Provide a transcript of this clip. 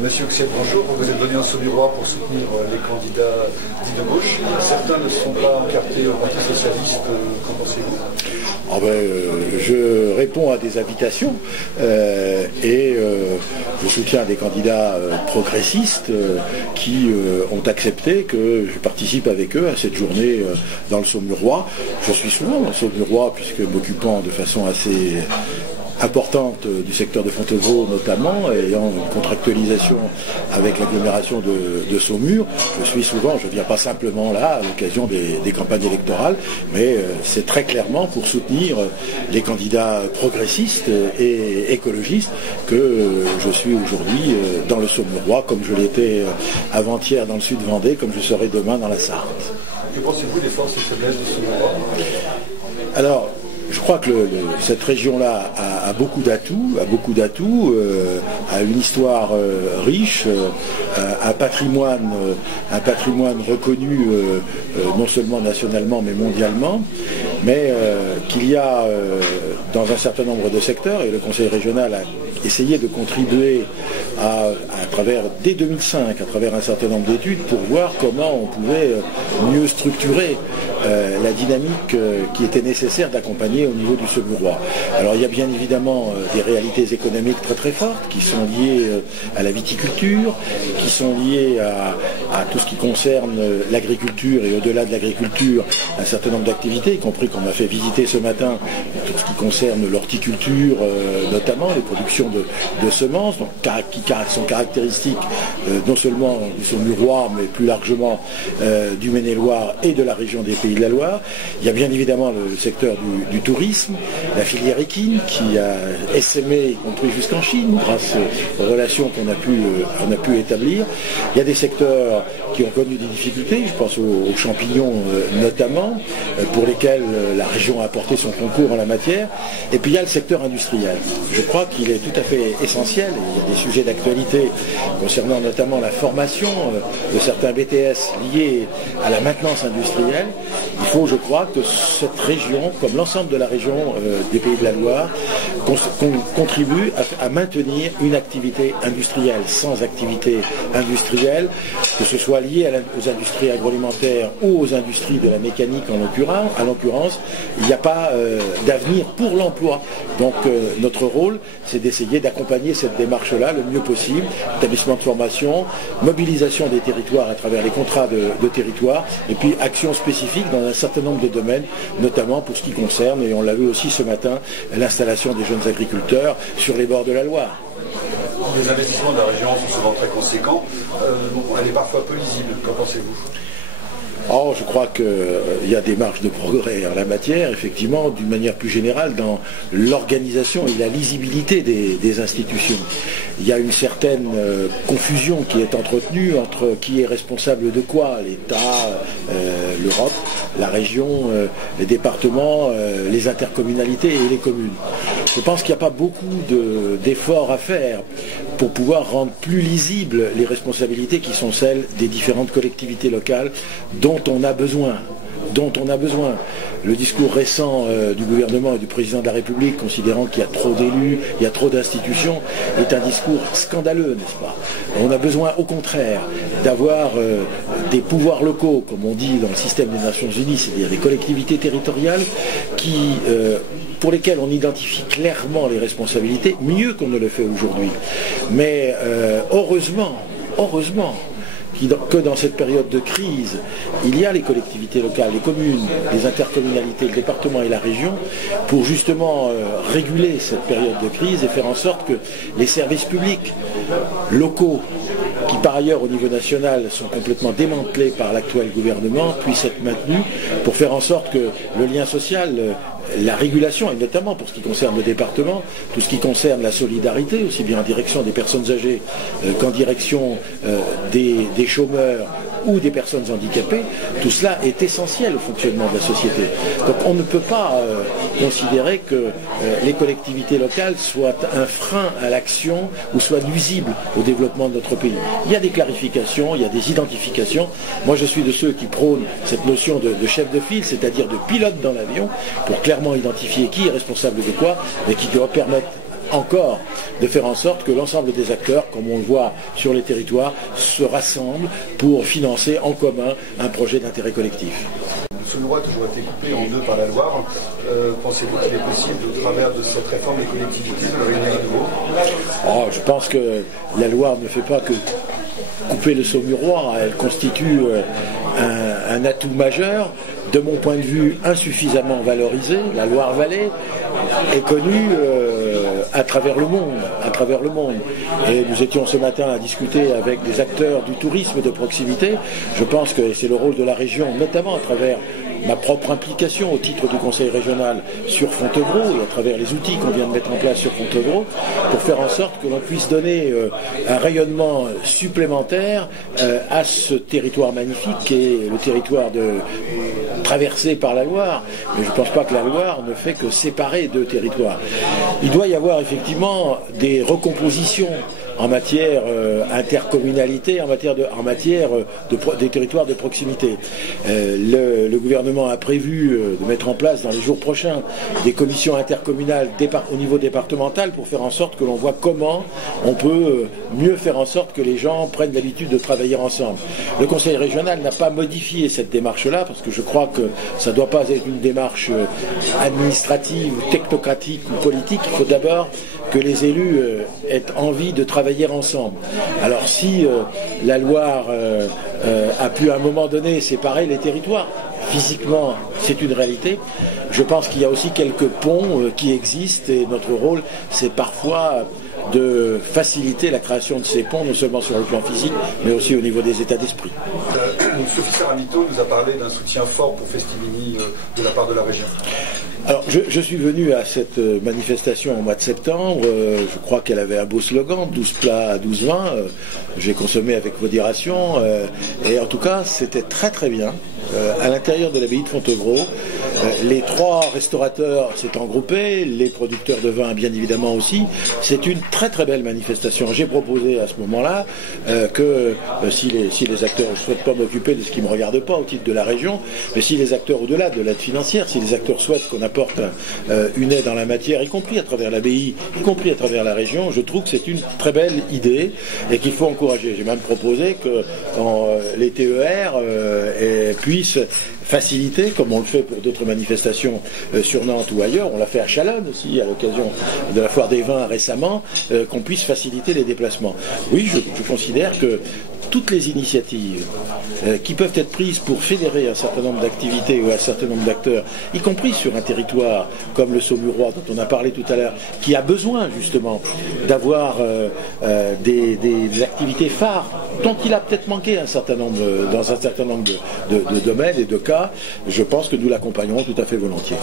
Monsieur Oxiel, bonjour. Vous êtes venu en Saumurois pour soutenir les candidats dits de gauche. Certains ne sont pas encartés au Parti Socialiste. Qu'en pensez-vous? Je réponds à des invitations et je soutiens des candidats progressistes qui ont accepté que je participe avec eux à cette journée dans le Saumurois. Je suis souvent dans le Saumurois puisque m'occupant de façon assez importante du secteur de Fontevraud notamment, ayant une contractualisation avec l'agglomération de Saumur, je suis souvent, je ne viens pas simplement là à l'occasion des campagnes électorales, mais c'est très clairement pour soutenir les candidats progressistes et écologistes que je suis aujourd'hui dans le Saumurois, comme je l'étais avant-hier dans le sud Vendée, comme je serai demain dans la Sarthe. Que pensez-vous des forces et faiblesses de Saumurois? Alors, je crois que cette région-là a beaucoup d'atouts, a une histoire riche, un patrimoine reconnu non seulement nationalement mais mondialement, mais qu'il y a dans un certain nombre de secteurs, et le Conseil régional a essayé de contribuer à travers, dès 2005, à travers un certain nombre d'études pour voir comment on pouvait mieux structurer la dynamique qui était nécessaire d'accompagner au niveau du Saumurois. Alors il y a bien évidemment des réalités économiques très très fortes qui sont liées à la viticulture, qui sont liées à tout ce qui concerne l'agriculture et au-delà de l'agriculture, un certain nombre d'activités, y compris qu'on m'a fait visiter ce matin, tout ce qui concerne l'horticulture notamment, les productions de semences, donc, qui sont caractéristiques non seulement du Saumurois, mais plus largement du Maine-et-Loire et de la région des Pays de la Loire. Il y a bien évidemment le secteur du tourisme, la filière équine qui a essaimé, y compris jusqu'en Chine, grâce aux relations qu'on a pu établir. Il y a des secteurs qui ont connu des difficultés, je pense aux champignons notamment, pour lesquels la région a apporté son concours en la matière. Et puis il y a le secteur industriel. Je crois qu'il est tout à fait essentiel, et il y a des sujets d'actualité concernant notamment la formation de certains BTS liés à la maintenance industrielle. Il faut, je crois, que cette région, comme l'ensemble de la région des Pays de la Loire, contribue à maintenir une activité industrielle. Sans activité industrielle, que ce soit lié aux industries agroalimentaires ou aux industries de la mécanique en l'occurrence, il n'y a pas d'avenir pour l'emploi. Donc notre rôle, c'est d'essayer d'accompagner cette démarche-là le mieux possible, établissement de formation, mobilisation des territoires à travers les contrats de territoire, et puis action spécifique dans un certain nombre de domaines, notamment pour ce qui concerne, et on l'a vu aussi ce matin, l'installation des jeunes agriculteurs sur les bords de la Loire. Les investissements de la région sont souvent très conséquents. Elle est parfois peu lisible. Qu'en pensez-vous? Je crois qu'il y a des marges de progrès en la matière, effectivement, d'une manière plus générale, dans l'organisation et la lisibilité des institutions. Il y a une certaine confusion qui est entretenue entre qui est responsable de quoi, l'État, l'Europe, la région, les départements, les intercommunalités et les communes. Je pense qu'il n'y a pas beaucoup d'efforts à faire pour pouvoir rendre plus lisibles les responsabilités qui sont celles des différentes collectivités locales dont on a besoin. Le discours récent du gouvernement et du président de la République, considérant qu'il y a trop d'élus, il y a trop d'institutions, est un discours scandaleux, n'est-ce pas? On a besoin, au contraire, d'avoir des pouvoirs locaux, comme on dit dans le système des Nations Unies, c'est-à-dire des collectivités territoriales pour lesquelles on identifie clairement les responsabilités, mieux qu'on ne le fait aujourd'hui. Mais heureusement, que dans cette période de crise, il y a les collectivités locales, les communes, les intercommunalités, le département et la région, pour justement réguler cette période de crise et faire en sorte que les services publics locaux, qui par ailleurs au niveau national sont complètement démantelés par l'actuel gouvernement, puissent être maintenus pour faire en sorte que le lien social, la régulation, et notamment pour ce qui concerne le département, tout ce qui concerne la solidarité, aussi bien en direction des personnes âgées qu'en direction des chômeurs ou des personnes handicapées, tout cela est essentiel au fonctionnement de la société. Donc on ne peut pas considérer que les collectivités locales soient un frein à l'action ou soient nuisibles au développement de notre pays. Il y a des clarifications, il y a des identifications. Moi je suis de ceux qui prônent cette notion de chef de file, c'est-à-dire de pilote dans l'avion, pour clairement identifier qui est responsable de quoi, et qui doit permettre encore de faire en sorte que l'ensemble des acteurs, comme on le voit sur les territoires, se rassemblent pour financer en commun un projet d'intérêt collectif. Le Saumurois a toujours été coupé en deux par la Loire. Pensez-vous qu'il est possible, au travers de cette réforme des collectivités, de le réunir à nouveau? Je pense que la Loire ne fait pas que couper le Saumurois, elle constitue un atout majeur, de mon point de vue insuffisamment valorisé. La Loire-Vallée est connue à travers le monde. Et nous étions ce matin à discuter avec des acteurs du tourisme de proximité. Je pense que c'est le rôle de la région, notamment à travers ma propre implication au titre du conseil régional sur Fontevraud et à travers les outils qu'on vient de mettre en place sur Fontevraud, pour faire en sorte que l'on puisse donner un rayonnement supplémentaire à ce territoire magnifique qui est le territoire traversé par la Loire. Mais je ne pense pas que la Loire ne fait que séparer deux territoires. Il doit y avoir effectivement des recompositions en matière intercommunalité, en matière des territoires de proximité. Le gouvernement a prévu de mettre en place dans les jours prochains des commissions intercommunales au niveau départemental pour faire en sorte que l'on voit comment on peut mieux faire en sorte que les gens prennent l'habitude de travailler ensemble. Le conseil régional n'a pas modifié cette démarche-là parce que je crois que ça ne doit pas être une démarche administrative, technocratique ou politique. Il faut d'abord que les élus aient envie de travailler ensemble. Alors si la Loire a pu à un moment donné séparer les territoires, physiquement c'est une réalité, je pense qu'il y a aussi quelques ponts qui existent et notre rôle c'est parfois de faciliter la création de ces ponts, non seulement sur le plan physique, mais aussi au niveau des états d'esprit. Sophie Saramito nous a parlé d'un soutien fort pour Festivini de la part de la région. Alors, je suis venu à cette manifestation au mois de septembre. Je crois qu'elle avait un beau slogan, 12 plats à 12 vins. J'ai consommé avec modération. Et en tout cas, c'était très très bien. À l'intérieur de l'abbaye de Fontevraud, les trois restaurateurs s'étant groupés, les producteurs de vin bien évidemment aussi. C'est une très très belle manifestation. J'ai proposé à ce moment-là que si les acteurs, je ne souhaite pas m'occuper de ce qui ne me regarde pas au titre de la région, mais si les acteurs, au-delà de l'aide financière, si les acteurs souhaitent qu'on apporte une aide en la matière, y compris à travers l'abbaye, y compris à travers la région, je trouve que c'est une très belle idée et qu'il faut encourager. J'ai même proposé que quand les TER puissent faciliter, comme on le fait pour d'autres manifestations sur Nantes ou ailleurs, on l'a fait à Chalonne aussi à l'occasion de la foire des vins récemment, qu'on puisse faciliter les déplacements. Oui, je considère que toutes les initiatives qui peuvent être prises pour fédérer un certain nombre d'activités ou un certain nombre d'acteurs, y compris sur un territoire comme le Saumurois dont on a parlé tout à l'heure, qui a besoin justement d'avoir des activités phares dont il a peut-être manqué dans un certain nombre de domaines et de cas, je pense que nous l'accompagnerons tout à fait volontiers.